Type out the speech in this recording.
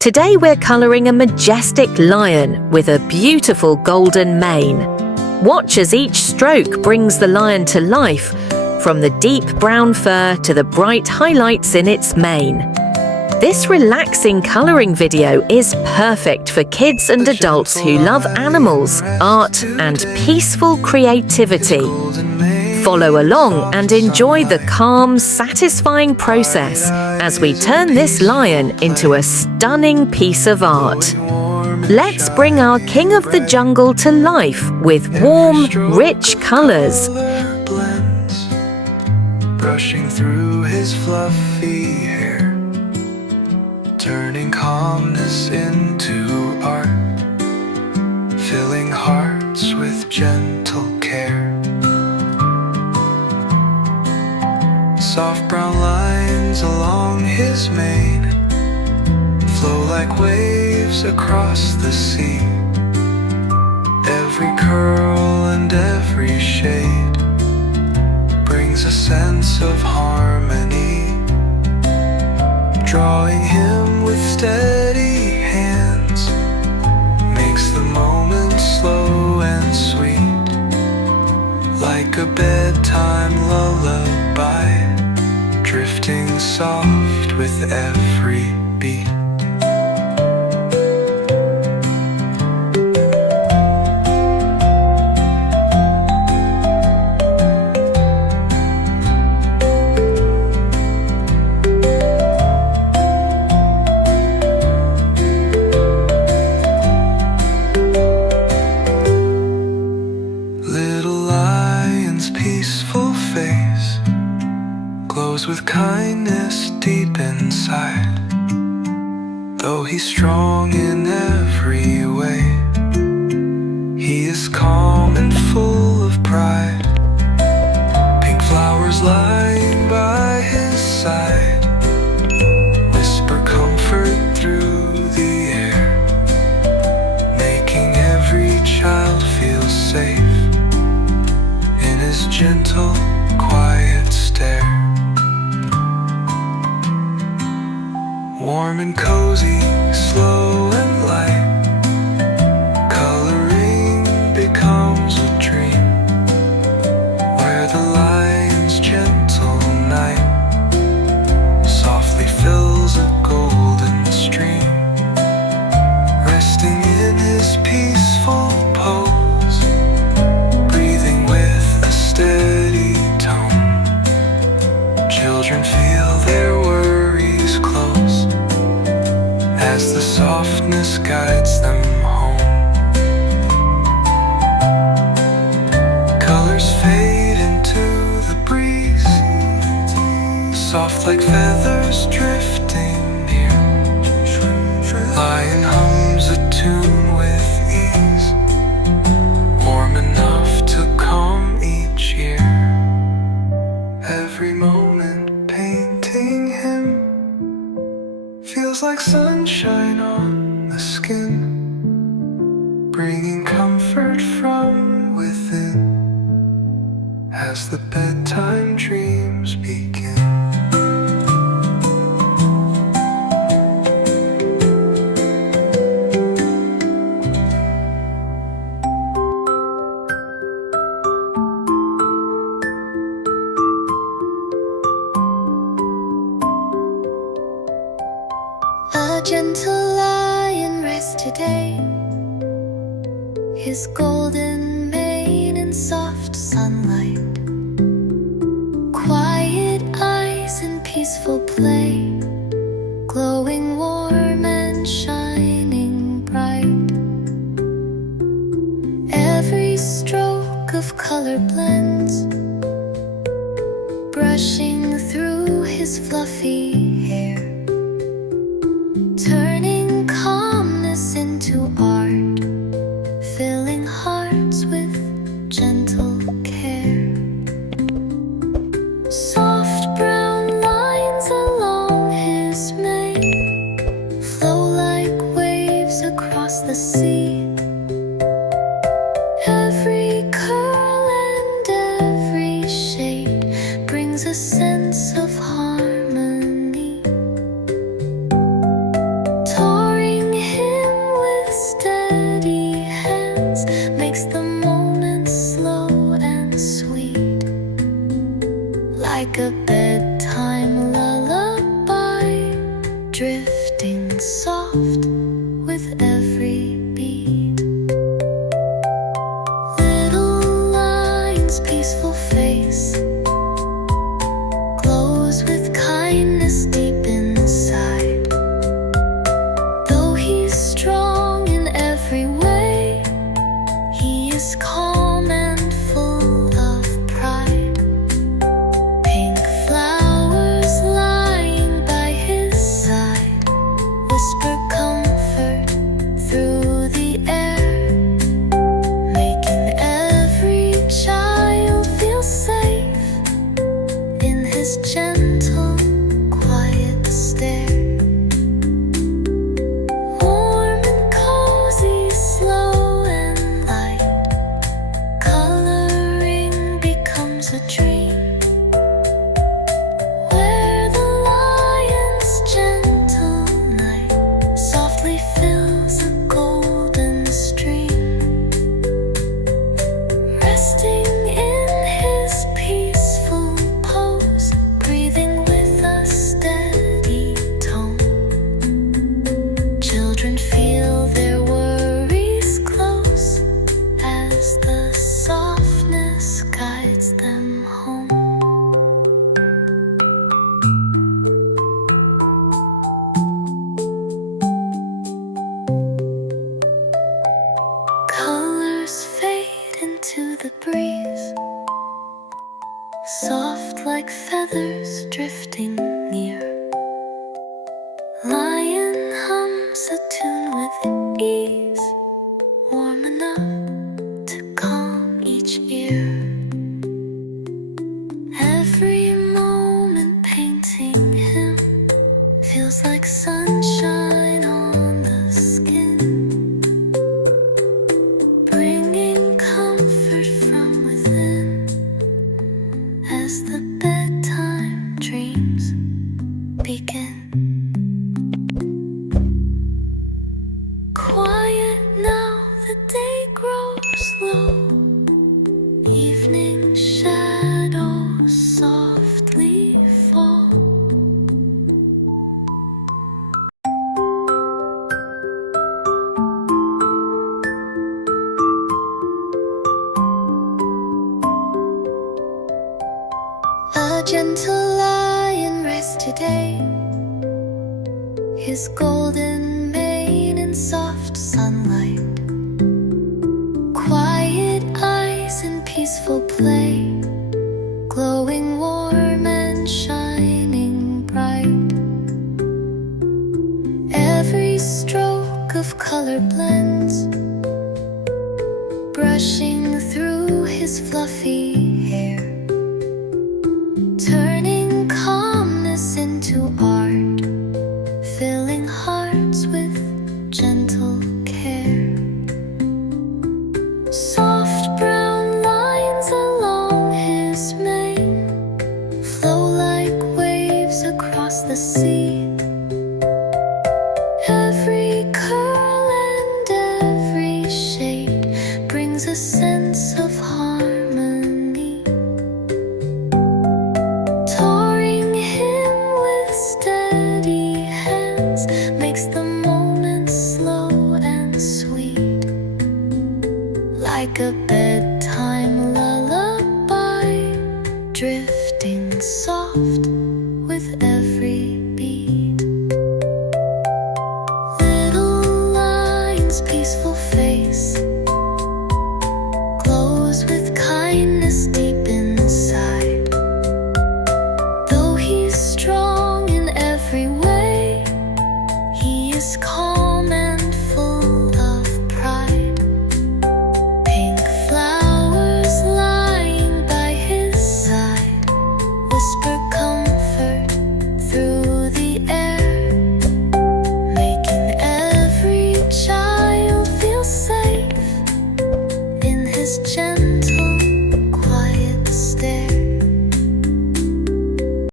Today we're colouring a majestic lion with a beautiful golden mane. Watch as each stroke brings the lion to life, from the deep brown fur to the bright highlights in its mane. This relaxing colouring video is perfect for kids and adults who love animals, art and peaceful creativity. Follow along and enjoy the calm, satisfying process as we turn this lion into a stunning piece of art. Let's bring our king of the jungle to life with warm, rich colours. Brushing through his fluffy hair, turning calmness into art, filling hearts with gentle care. Soft brown lines along his mane flow like waves across the sea. Every curl and every shade brings a sense of harmony, drawing him with steady hands, makes the moment slow and sweet, like a bedtime lullaby, drifting soft with every beat. Little lion's peaceful face glows with kindness deep inside. Though he's strong in every way, he is calm and full of pride. Pink flowers lying by his side whisper comfort through the air, making every child feel safe in his gentle, quiet stare. Warm and cozy, slow and light, coloring becomes a dream, where the lion's gentle night softly fills a golden stream. Resting in his peaceful pose, breathing with a steady tone, children feel their worries close as the softness guides them home. Colors fade into the breeze, soft like feathers drifting near. Lion hums a tune with ease, warm enough to calm each year. Every moment painting him feels like sunshine on the skin, bringing comfort from within as the bedtime dreams begin. A gentle lion rests today, his golden mane in soft sunlight, quiet eyes in peaceful play, glowing warm and shining bright. Every stroke of color blends, brushing through his fluffy hair, turning calmness into art, filling hearts and soft with every beat. Little lion's peaceful face glows with kindness deep inside. Though he's strong in every way, he is calm and full of pride. Pink flowers lying by his side whisper comfort through the air, making every child feel safe in his gentle, quiet stare. Warm and cozy, slow and light, coloring becomes a dream, where the lion's gentle night softly fills a golden stream. Resting in his peaceful pose, breathing with a steady tone, children feel their worries close as the softness guides them home. Colors fade into the breeze, soft like feathers drifting near. Lion hums a tune with ease, warm enough to calm each ear. Every moment painting him feels like sunshine on the skin, bringing comfort from within as the bedtime dreams begin. Quiet now, the day grows low, evening shadows softly fall. A gentle lion rests today, his golden mane in soft sunlight, quiet eyes in peaceful play, glowing warm and shining bright. Every stroke of color blends, brushing through his fluffy hair, turning calmness into art, filling hearts with gentle care. Soft brown lines along his mane flow like waves across the sea. Every curl and every shade brings a sense of harmony. Touring him with steady hands makes the moment slow and sweet, like a bed